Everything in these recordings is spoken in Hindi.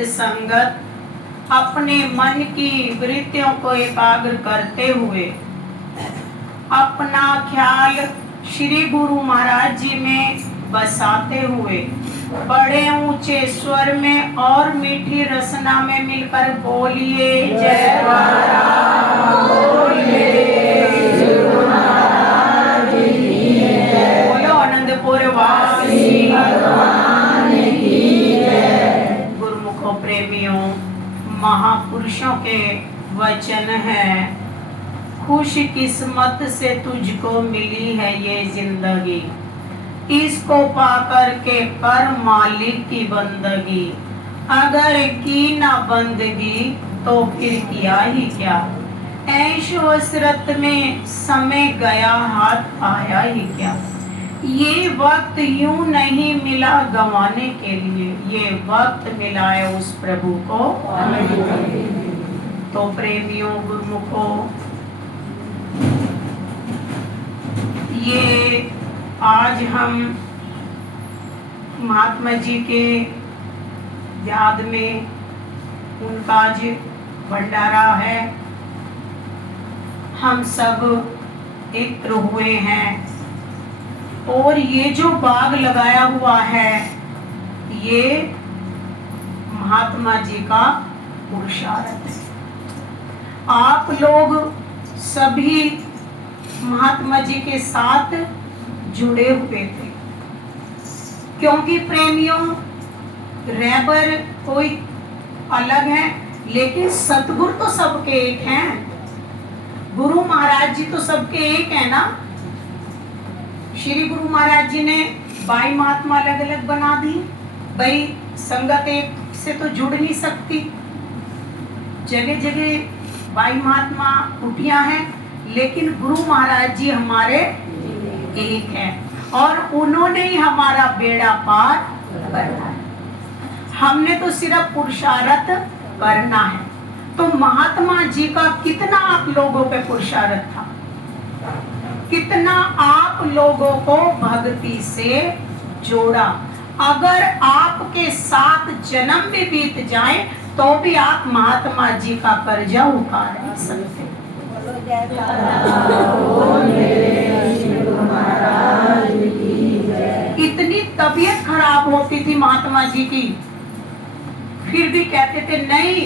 संगत अपने मन की वृत्तियों को एकाग्र करते हुए अपना ख्याल श्री गुरु महाराज जी में बसाते हुए बड़े ऊंचे स्वर में और मीठी रसना में मिलकर बोलिए जय महाराज, बोलो आनंदपुर वासी भगवान की जय। गुरुमुखों प्रेमियों, महापुरुषों के वचन है, खुश किस्मत से तुझको मिली है ये जिंदगी, इसको पाकर के कर मालिक की बंदगी, अगर की ना बंदगी तो फिर किया ही क्या, ऐश वसरत में समय गया हाथ आया ही क्या, ये वक्त यूं नहीं मिला गंवाने के लिए, ये वक्त मिला है उस प्रभु को। तो प्रेमियों, गुरुमुखों, ये आज हम महात्मा जी के याद में उनका आज भंडारा है, हम सब एकत्र हुए हैं और ये जो बाग लगाया हुआ है ये महात्मा जी का पुरुषार्थ है। आप लोग सभी महात्मा जी के साथ जुड़े हुए थे, क्योंकि प्रेमियों रहबर कोई अलग है लेकिन सतगुरु तो सबके एक हैं, गुरु महाराज जी तो सबके एक है ना। श्री गुरु महाराज जी ने 22 महात्मा अलग अलग बना दी, भाई संगत एक से तो जुड़ नहीं सकती, जगह जगह 22 महात्मा कुटियां हैं, लेकिन गुरु महाराज जी हमारे एक हैं और उन्होंने ही हमारा बेड़ा पार करना है, हमने तो सिर्फ पुरुषार्थ करना है। तो महात्मा जी का कितना आप लोगों पे पुरुषार्थ था, कितना आप लोगों को भक्ति से जोड़ा। अगर आपके 7 जन्म भी बीत जाए तो भी आप महात्मा जी का कर्जा उतार नहीं सकते। इतनी तबीयत खराब होती थी महात्मा जी की, फिर भी कहते थे नहीं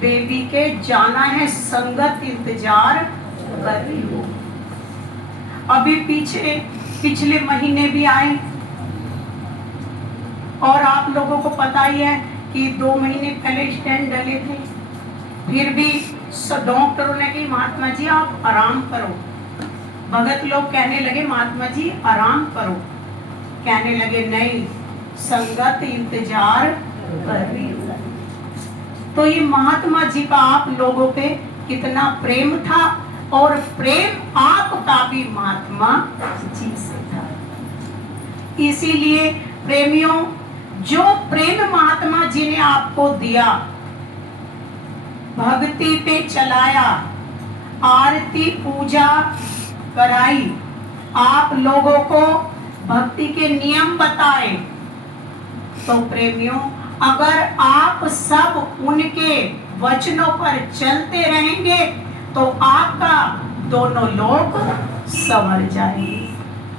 बेबी के जाना है, संगत इंतजार कर रही हो। अभी पिछले महीने भी आए और आप लोगों को पता ही है कि 2 महीने पहले स्टैंड डले थे, फिर भी डॉक्टरों ने कहा महात्मा जी आप आराम करो। भगत लोग कहने लगे महात्मा जी आराम करो, कहने लगे नहीं संगत इंतजार कर रही है। तो ये महात्मा जी का आप लोगों पे कितना प्रेम था और प्रेम आपका भी महात्मा जी से था। इसीलिए प्रेमियों, जो प्रेम महात्मा जी ने आपको दिया, भक्ति पे चलाया, आरती पूजा कराई, आप लोगों को भक्ति के नियम बताए, तो प्रेमियों अगर आप सब उनके वचनों पर चलते रहेंगे तो आपका दोनों लोक संवर जाएंगे।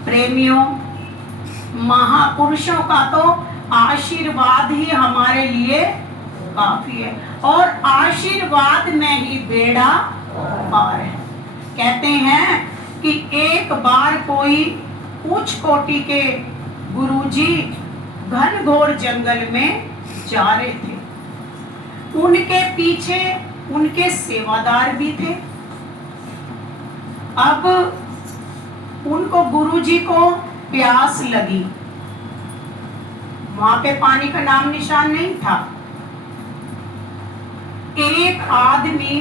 प्रेमियों, महापुरुषों का तो आशीर्वाद ही हमारे लिए काफी है और आशीर्वाद में ही बेड़ा पार है। कहते हैं कि एक बार कोई उच्च कोटि के गुरुजी घनघोर जंगल में जा रहे थे, उनके पीछे उनके सेवादार भी थे। अब उनको गुरुजी को प्यास लगी, वहां पे पानी का नाम निशान नहीं था। एक आदमी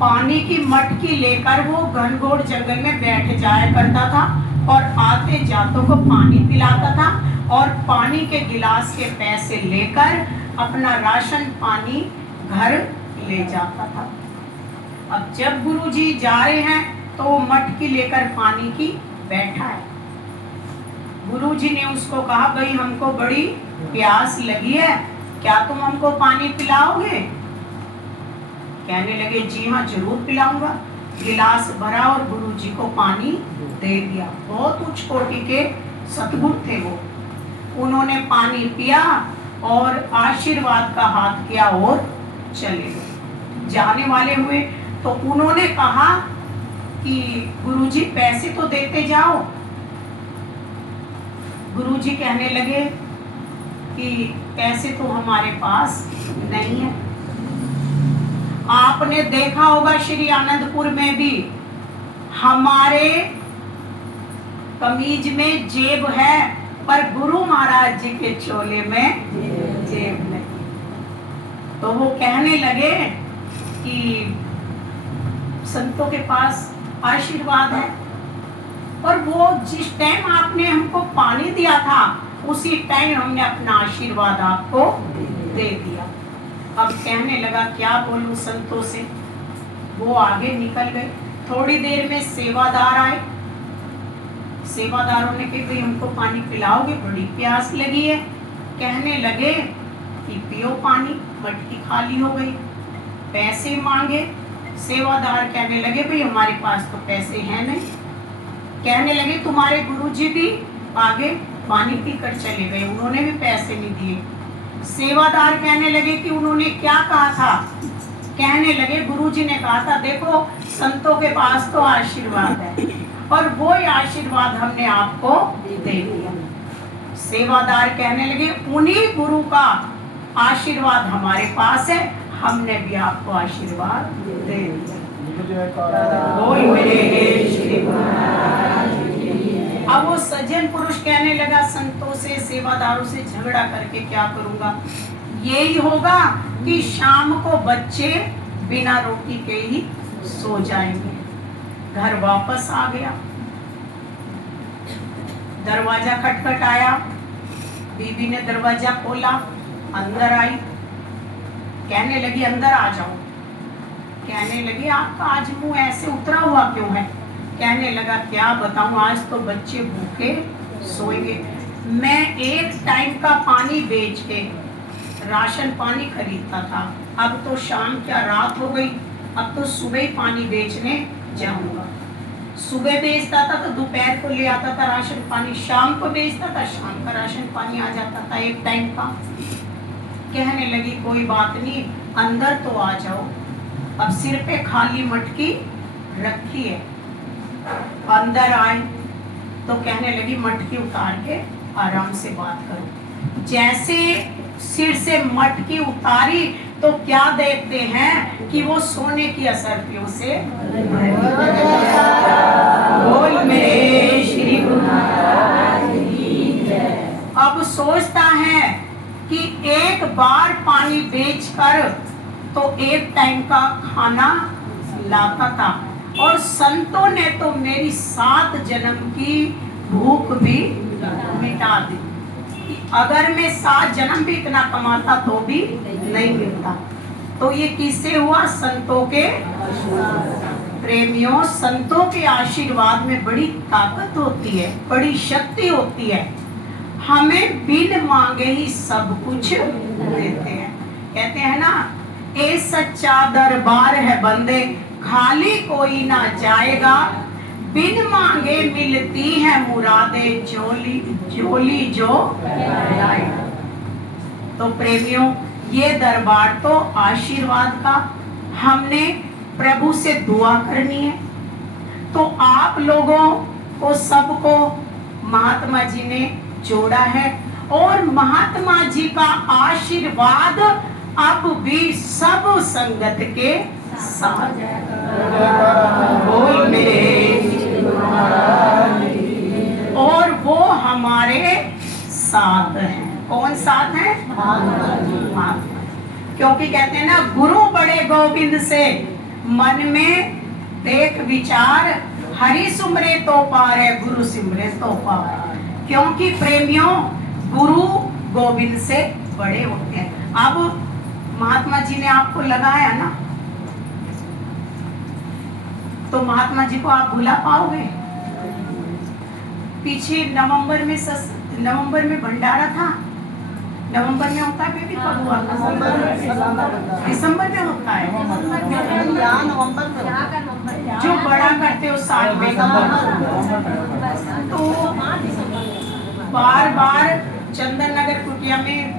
पानी की मटकी लेकर वो घनघोर जंगल में बैठ जाया करता था और आते जातों को पानी पिलाता था और पानी के गिलास के पैसे लेकर अपना राशन पानी घर ले जाता था। अब जब गुरुजी जा रहे हैं तो वो मटकी लेकर पानी की बैठा है। गुरुजी ने उसको कहा भाई हमको बड़ी प्यास लगी है, क्या तुम हमको पानी पिलाओगे? कहने लगे जी हाँ जरूर पिलाऊंगा। गिलास भरा और गुरुजी को पानी दे दिया। बहुत उच्च कोटि के सतगुरु थे वो। उन्होंने पानी पिया और आशीर्वाद का हाथ किया और चले गए। जाने वाले हुए तो उन्होंने कहा कि गुरुजी पैसे तो देते जाओ। गुरुजी कहने लगे कि पैसे तो हमारे पास नहीं है। आपने देखा होगा श्री आनंदपुर में भी हमारे कमीज में जेब है पर गुरु महाराज जी के चोले में जेब नहीं। तो वो कहने लगे कि संतों के पास आशीर्वाद है और वो जिस टाइम आपने हमको पानी दिया था उसी टाइम हमने अपना आशीर्वाद आपको दे दिया। अब कहने लगा क्या बोलूं संतों से। वो आगे निकल गए। थोड़ी देर में सेवादार आए। सेवादारों ने कहा भाई हमको पानी पिलाओगे, बड़ी प्यास लगी है। कहने लगे कि पियो पानी, मटकी खाली हो गई। पैसे मांगे। सेवादार कहने लगे भाई हमारे पास तो पैसे हैं नहीं। कहने लगे तुम्हारे गुरुजी भी आगे पानी पीकर चले गए, उन्होंने भी पैसे नहीं दिए। सेवादार कहने लगे कि उन्होंने क्या कहा था। कहने लगे गुरुजी ने कहा था देखो संतों के पास तो आशीर्वाद है और वो आशीर्वाद हमने आपको दे दिया। सेवादार कहने लगे उन्हीं गुरु का आशीर्वाद हमारे पास है, हमने भी आपको आशीर्वाद दे दिया। बोल मेरे श्री महाराज। अब वो सज्जन पुरुष कहने लगा संतों से सेवादारों से झगड़ा करके क्या करूंगा। यही होगा कि शाम को बच्चे बिना रोटी के ही सो जाएंगे। घर वापस आ गया। दरवाजा खटखटाया। बीबी ने दरवाजा खोला, अंदर आई। कहने लगी अंदर आ जाओ। कहने लगी आपका आज मुंह ऐसे उतरा हुआ क्यों है। कहने लगा क्या बताऊं, आज तो बच्चे भूखे सोएंगे। मैं एक टाइम का पानी बेच के राशन पानी खरीदता था, अब तो शाम क्या रात हो गई, अब तो सुबह ही पानी बेचने जाऊंगा। सुबह बेचता था तो दोपहर को ले आता था राशन पानी, शाम को बेचता था शाम का राशन पानी आ जाता था एक टाइम का। कहने लगी कोई बात नहीं, अंदर तो आ जाओ। अब सिर पे खाली मटकी रखी है। अंदर आए तो कहने लगी मटकी उतार के आराम से बात करो। जैसे सिर से मटकी उतारी तो क्या देखते हैं कि वो सोने की असरफियों से बोल मेरे श्री गुरु महाराज की जय। अब सोचता है कि एक बार पानी बेचकर तो एक टाइम का खाना लाता था और संतों ने तो मेरी 7 जन्म की भूख भी मिटा दी। अगर मैं 7 जन्म भी इतना कमाता तो भी नहीं मिलता। तो ये किससे हुआ, संतों के प्रेमियों। संतों के आशीर्वाद में बड़ी ताकत होती है, बड़ी शक्ति होती है। हमें बिन मांगे ही सब कुछ देते हैं। कहते हैं ना, ए सच्चा दरबार है बंदे, खाली कोई ना जाएगा, बिन मांगे मिलती है मुरादे, झोली झोली जो लाएगा। तो प्रेमियों, ये दरबार तो आशीर्वाद का, हमने प्रभु से दुआ करनी है। तो आप लोगों को सबको महात्मा जी ने जोड़ा है और महात्मा जी का आशीर्वाद अब भी सब संगत के साथ बोल मेरे और वो हमारे साथ हैं। कौन साथ है? महात्मा। क्योंकि कहते हैं ना, गुरु बड़े गोविंद से मन में देख विचार, हरि सुमरे तो पार है, गुरु सिमरे तो पार। क्योंकि प्रेमियों, गुरु गोविंद से बड़े होते हैं। अब महात्मा जी ने आपको लगाया ना, तो महात्मा जी को आप भुला पाओगे? पीछे नवंबर में भंडारा था, नवंबर में होता है बेबी फगुआ? दिसंबर में होता है। जो बड़ा करते हो साल में, तो बार बार चंदन नगर कुटिया में